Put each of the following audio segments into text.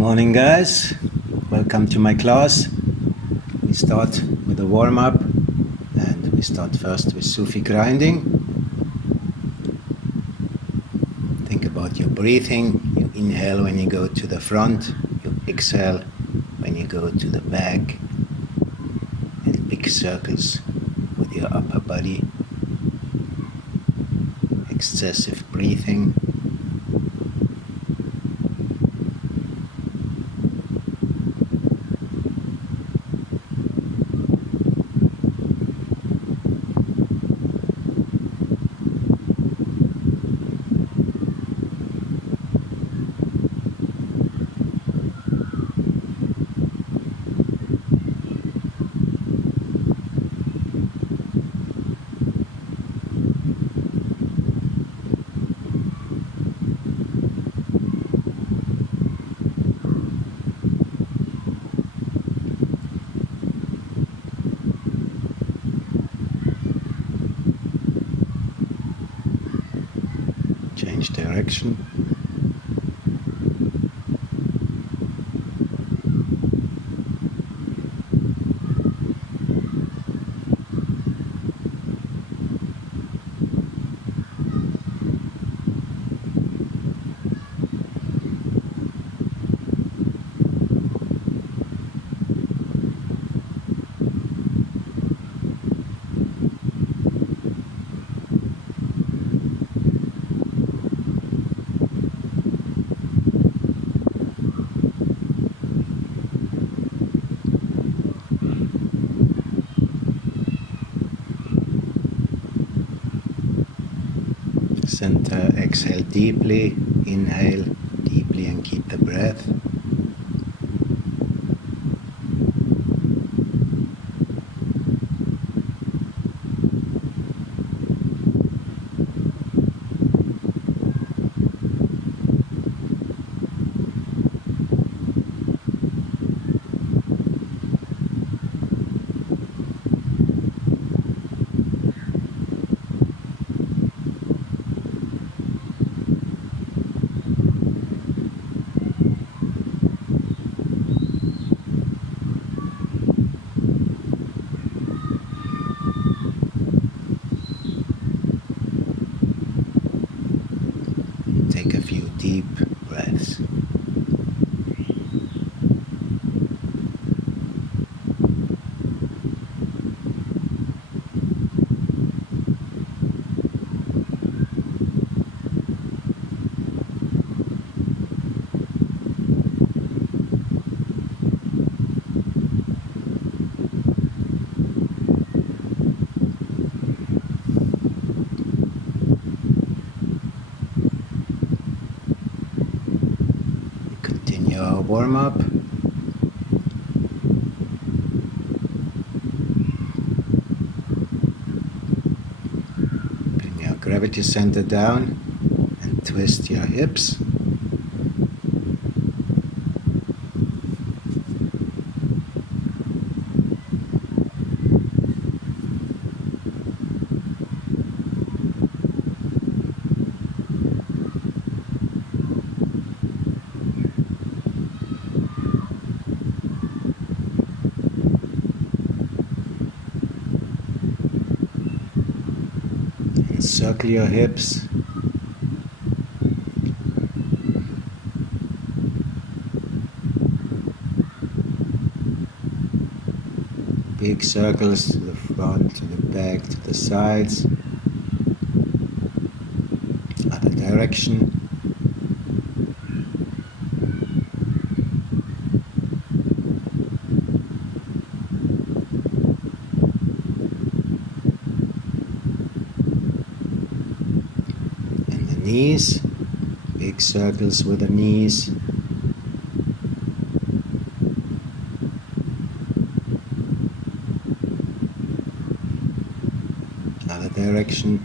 morning, guys. Welcome to my class. We start with a warm-up, and we start first with Sufi grinding. Think about your breathing. You inhale when you go to the front, you exhale when you go to the back, and big circles with your upper body. Excessive breathing. Change direction. Center, exhale deeply, inhale deeply and keep the breath. Take a few deep breaths. Continue our warm-up. Bring your gravity center down and twist your hips. Circle your hips. Big circles to the front, to the back, to the sides. Other direction. Knees, big circles with the knees. Other direction.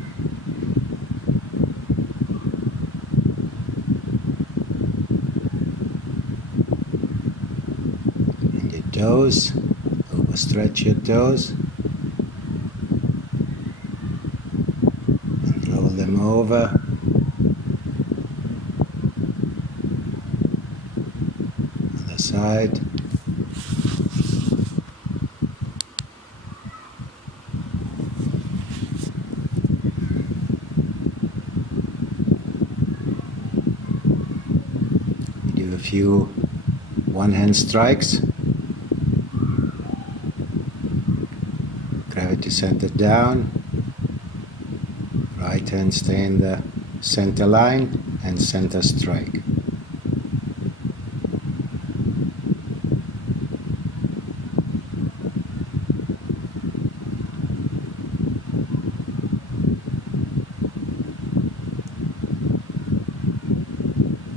And your toes, overstretch your toes. And roll them over. side. You do a few one-hand strikes. Gravity center down. Right hand stay in the center line and center strike.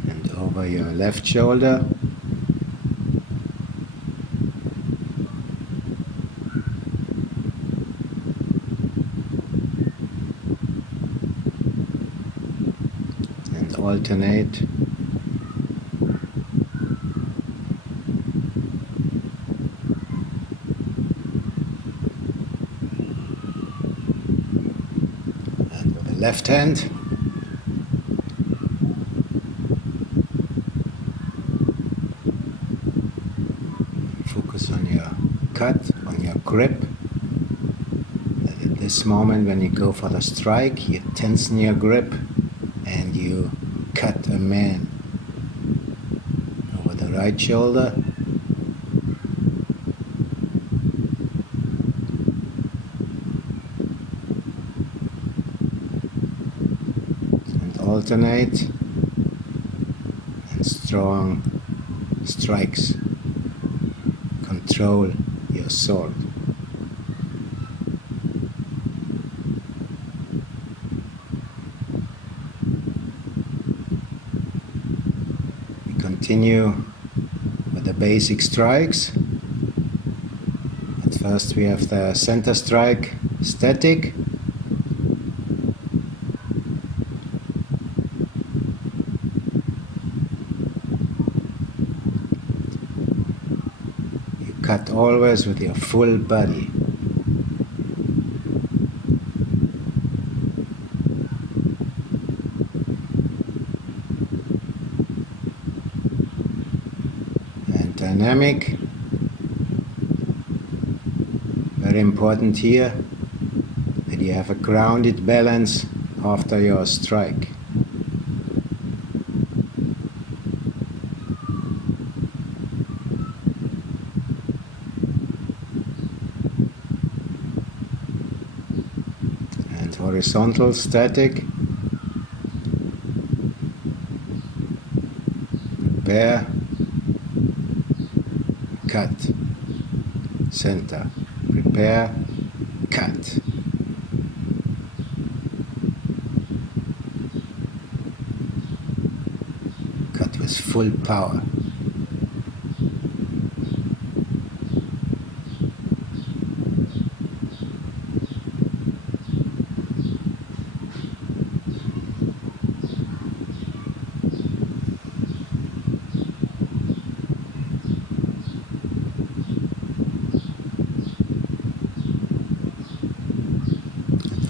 And over your left shoulder. Alternate. And with the left hand. Focus on your cut, on your grip. That at this moment when you go for the strike, you tensen your grip and you cut a man over the right shoulder. And alternate and strong strikes. Control your sword. Continue with the basic strikes. At first we have the center strike static. You cut always with your full body. Dynamic, very important here that you have a grounded balance after your strike. And horizontal static, prepare, cut, center, prepare, cut. Cut with full power.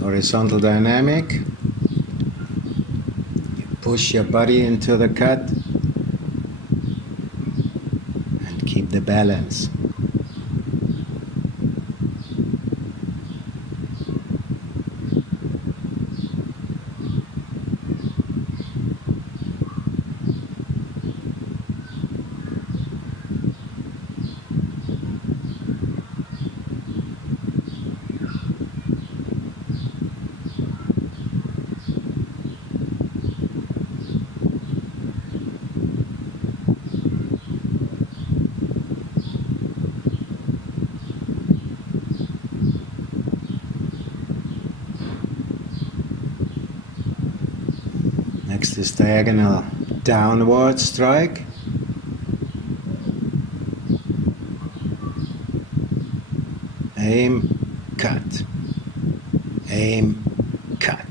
Horizontal dynamic. You push your body into the cut and keep the balance. Next is diagonal downward strike. Aim, cut. Aim, cut.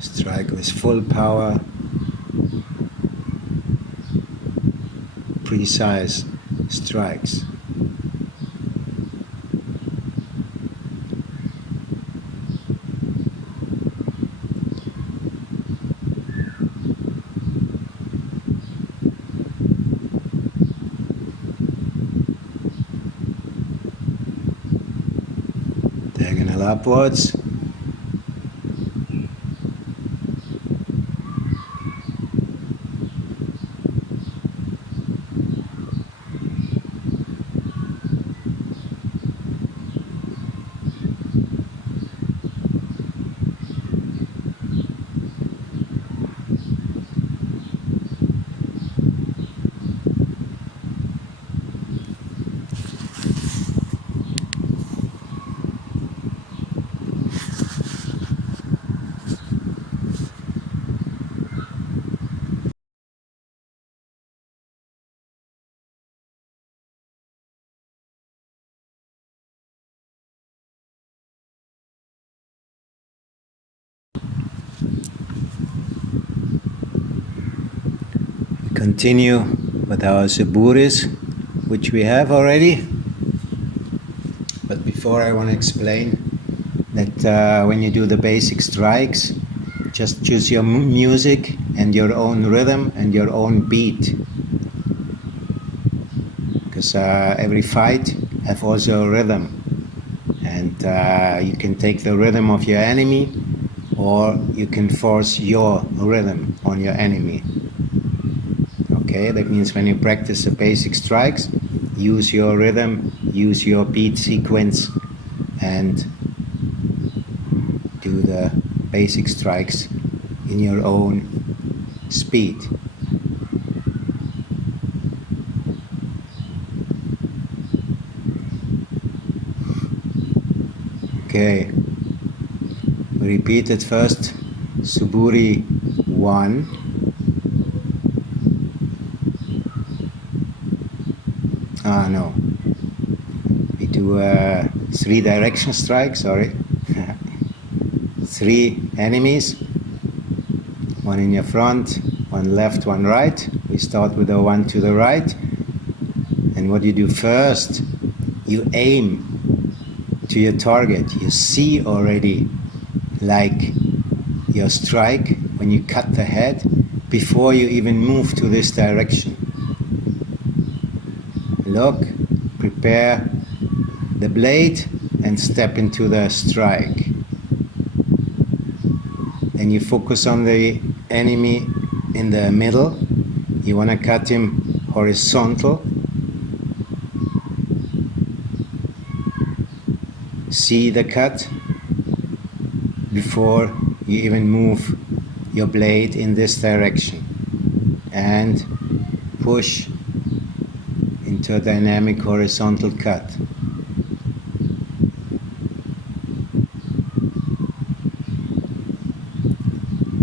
Strike with full power. Precise strikes. Diagonal upwards. Continue with our Suburis, which we have already. But before, I want to explain that when you do the basic strikes, just choose your music and your own rhythm and your own beat. Because every fight have also a rhythm. And you can take the rhythm of your enemy, or you can force your rhythm on your enemy. Okay, that means when you practice the basic strikes, use your rhythm, use your beat sequence, and do the basic strikes in your own speed. Okay, we repeat it first. Suburi 1. No. We do 3 direction strikes, sorry. 3 enemies. 1 in your front, 1 left, 1 right. We start with the 1 to the right. And what you do first, you aim to your target. You see already like your strike when you cut the head before you even move to this direction. Look, prepare the blade and step into the strike. Then you focus on the enemy in the middle. You want to cut him horizontal. See the cut before you even move your blade in this direction, and push into a dynamic horizontal cut.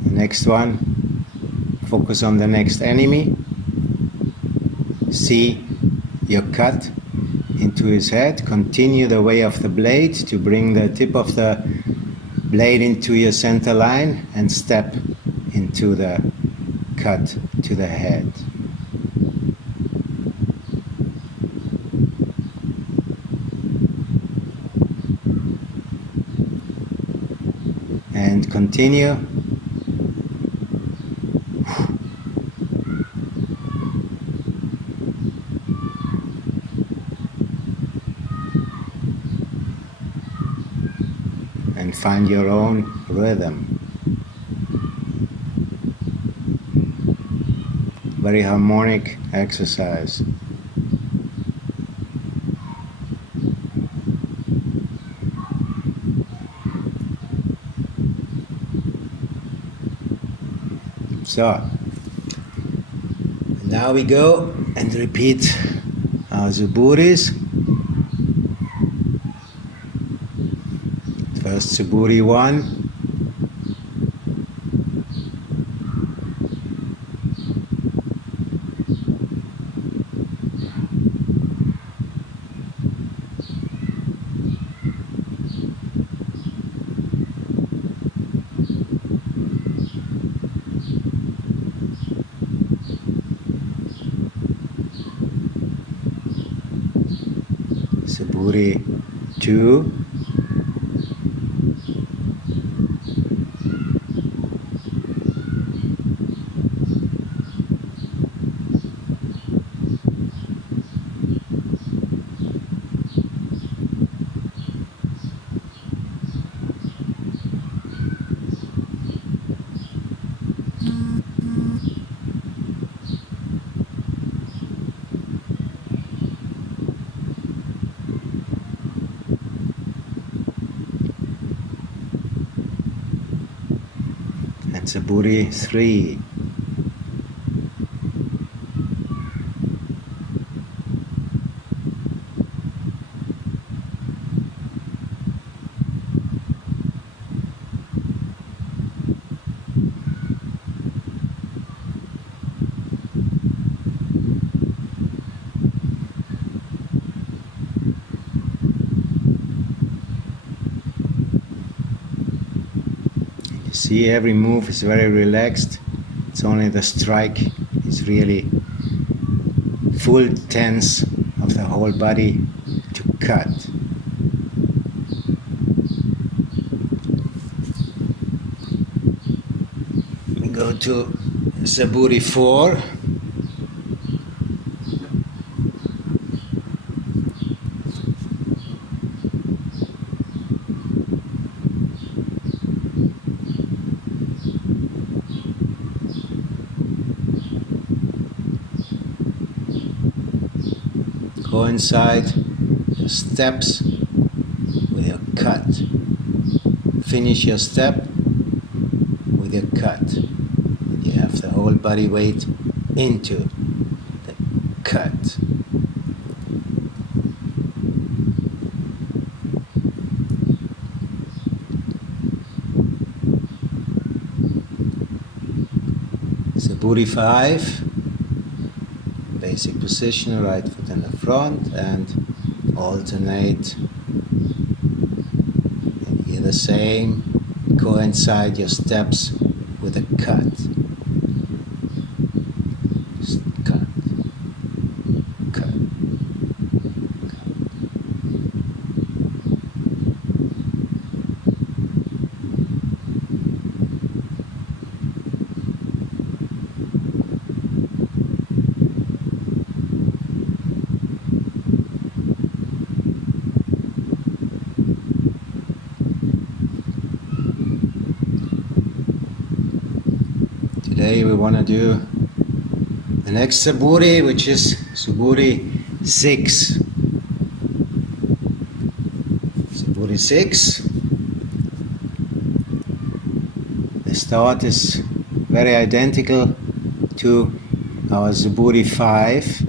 The next one, focus on the next enemy. See your cut into his head. Continue the way of the blade to bring the tip of the blade into your center line and step into the cut to the head. And continue. And find your own rhythm. Very harmonic exercise. So, now we go and repeat our Suburis. First Suburi 1. Suburi 2. and Suburi 3. See, every move is very relaxed. It's only the strike is really full tense of the whole body to cut. We go to Suburi 4. Coincide your steps with your cut. Finish your step with your cut. You have the whole body weight into the cut. Suburi 5. Basic position, right foot in the front, and alternate. And here the same, coincide your steps with a cut. Cut, cut, cut. Today we want to do the next Suburi, which is Suburi 6. Suburi 6. The start is very identical to our Suburi 5.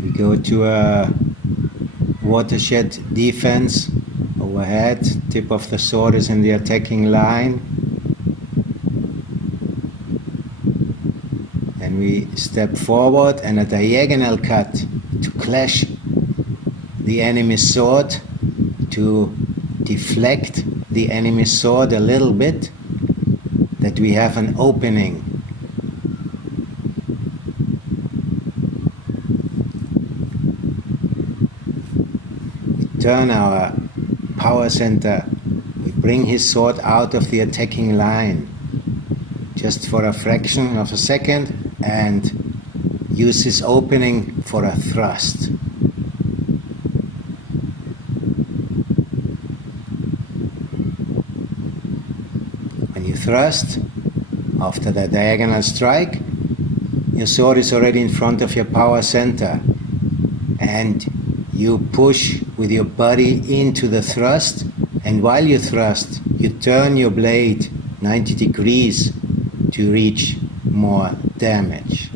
We go to a watershed defense. Overhead, tip of the sword is in the attacking line, and we step forward and a diagonal cut to clash the enemy's sword, to deflect the enemy's sword a little bit, that we have an opening. We turn our power center, we bring his sword out of the attacking line just for a fraction of a second and use his opening for a thrust. When you thrust, after the diagonal strike, your sword is already in front of your power center, and you push with your body into the thrust, and while you thrust, you turn your blade 90 degrees to reach more damage.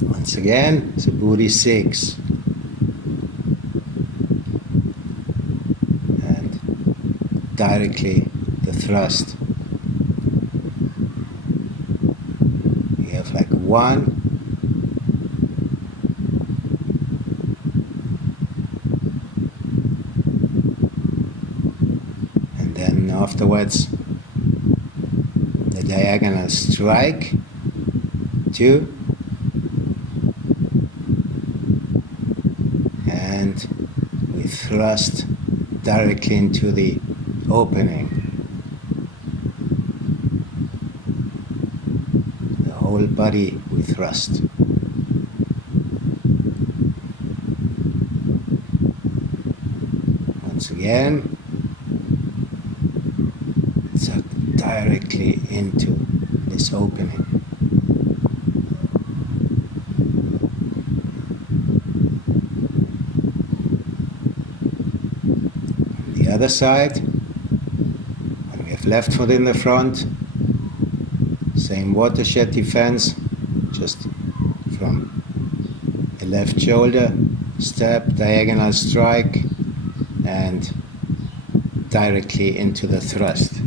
Once again, Suburi 6. And directly the thrust. We have like 1, and then afterwards the diagonal strike, 2, and we thrust directly into the opening. The whole body we thrust. Once again, suck directly into this opening. other side. When we have left foot in the front, same watershed defense, just from the left shoulder, step, diagonal strike, and directly into the thrust.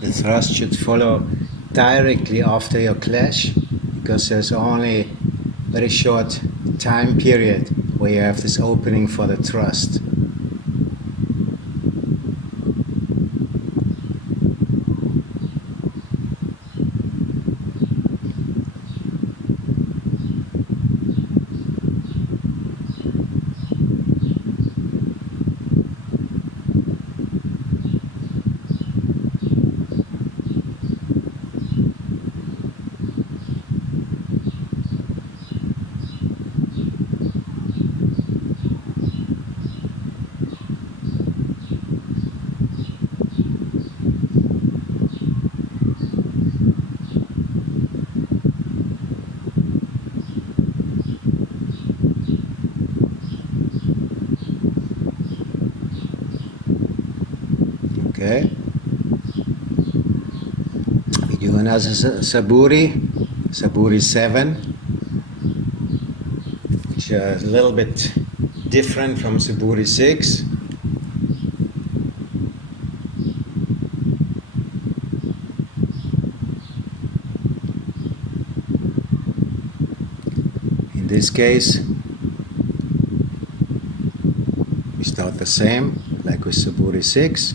The thrust should follow directly after your clash, because there's only a very short time period where you have this opening for the thrust. Okay. We do another Suburi 7, which is a little bit different from Suburi 6. In this case, we start the same like with Suburi 6.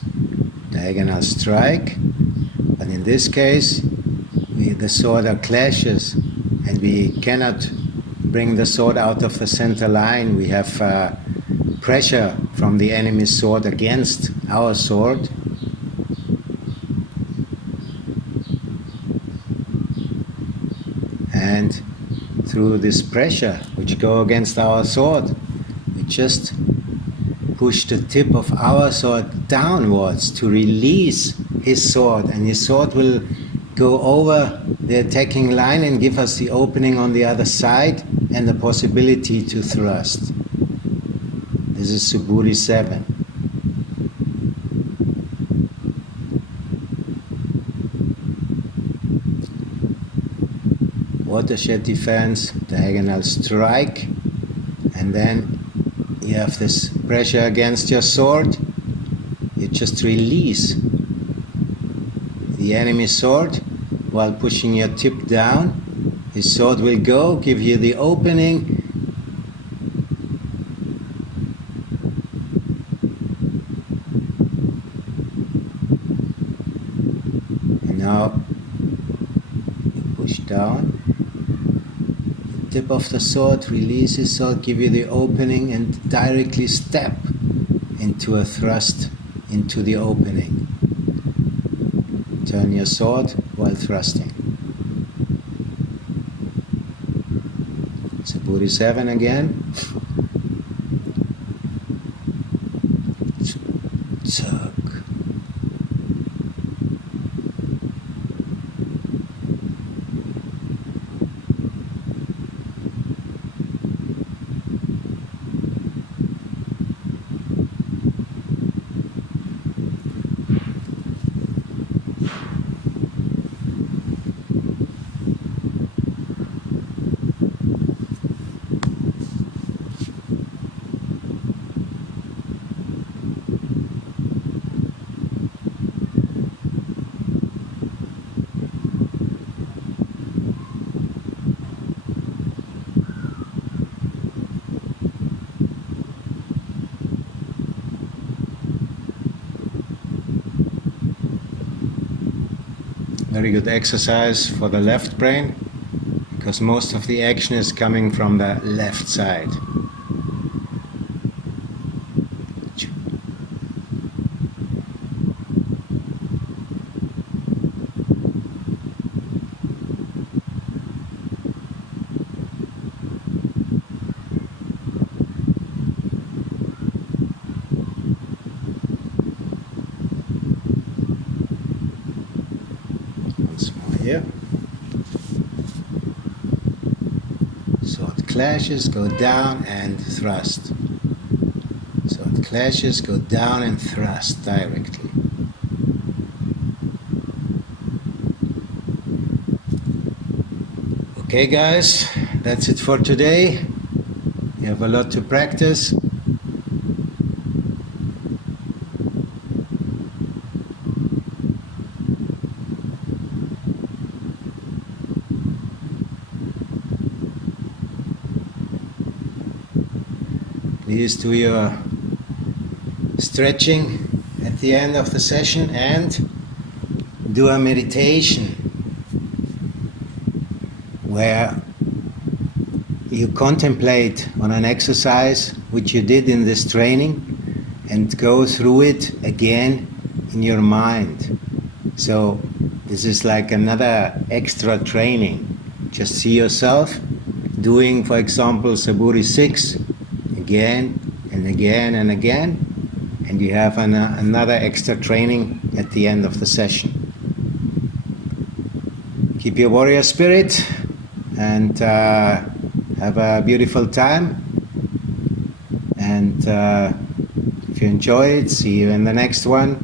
Diagonal strike, but in this case the sword clashes and we cannot bring the sword out of the center line. We have pressure from the enemy's sword against our sword, and through this pressure which go against our sword, we just push the tip of our sword downwards to release his sword, and his sword will go over the attacking line and give us the opening on the other side and the possibility to thrust. This is Suburi 7. Watershed defense, diagonal strike, and then you have this pressure against your sword. You just release the enemy sword while pushing your tip down. His sword will go, give you the opening. And now you push down. Tip of the sword, release his sword, give you the opening, and directly step into a thrust into the opening. Turn your sword while thrusting. Suburi 7 again. Zug. Very good exercise for the left brain, because most of the action is coming from the left side. clashes, go down and thrust. So it clashes, go down and thrust directly. Okay guys, that's it for today. You have a lot to practice. Please do your stretching at the end of the session and do a meditation where you contemplate on an exercise which you did in this training and go through it again in your mind. So this is like another extra training. Just see yourself doing, for example, Suburi 6 again and again and again, and you have another extra training at the end of the session. Keep your warrior spirit and have a beautiful time, and if you enjoy it, see you in the next one.